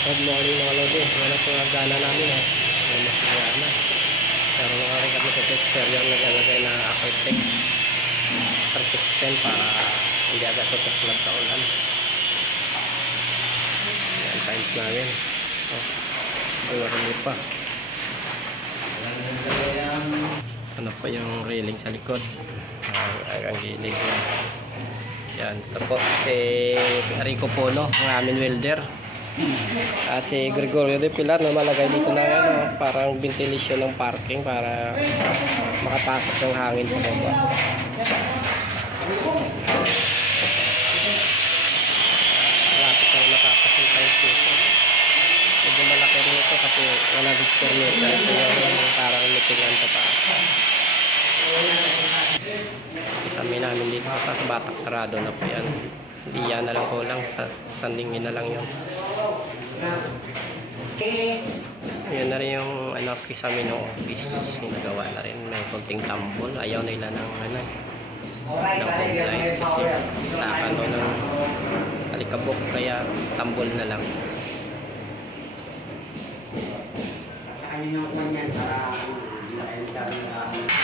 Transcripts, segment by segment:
Good morning mga lodi. Yan ang pagagana namin ha. May masaya na. Pero nga rin kami sa tester yung naglalagay na aquatic protection para hindi agad tutuklad sa ulan. Yan times namin. Marami pa. Ano pa yung railing sa likod. Ang gilid yan. Yan. Tapos si Rico Pono, ang aming welder. At si Gregorio de Pilar na malagay dito na ano, parang ventilation ng parking para makapasok ng hangin sa baba. Malapit na matapos yung tiles dito. Medyo malaki rin ito kasi 100 square meter. Ito yung parang mitingan sa taas. Isamin namin dito sa batak sarado na po yan. Hindi yan na lang kulang, sa sandingin na lang yun. Yan na rin yung ano, kisame ng office. Nagawa na rin, may konting tambol. Ayaw nila ng ano, ng home light kasi stakan o ng alikabok, kaya tambol na lang.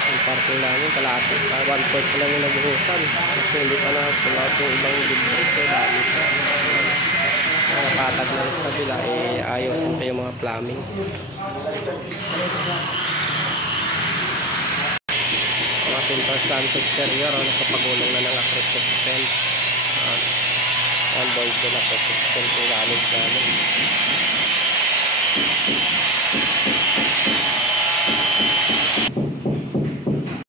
Ang parking namin kalahati, 1 point pa lang yung nagbuhusan kasi hindi pa na lahat yung ibang libre, so dami pa. Mga patag lang sa kabila, ayusin pa yung mga plumbing. Mga pintas namin sa exterior, nakapagulong na ng acrylic paint. On board ko na po 6 paint yung gamit namin.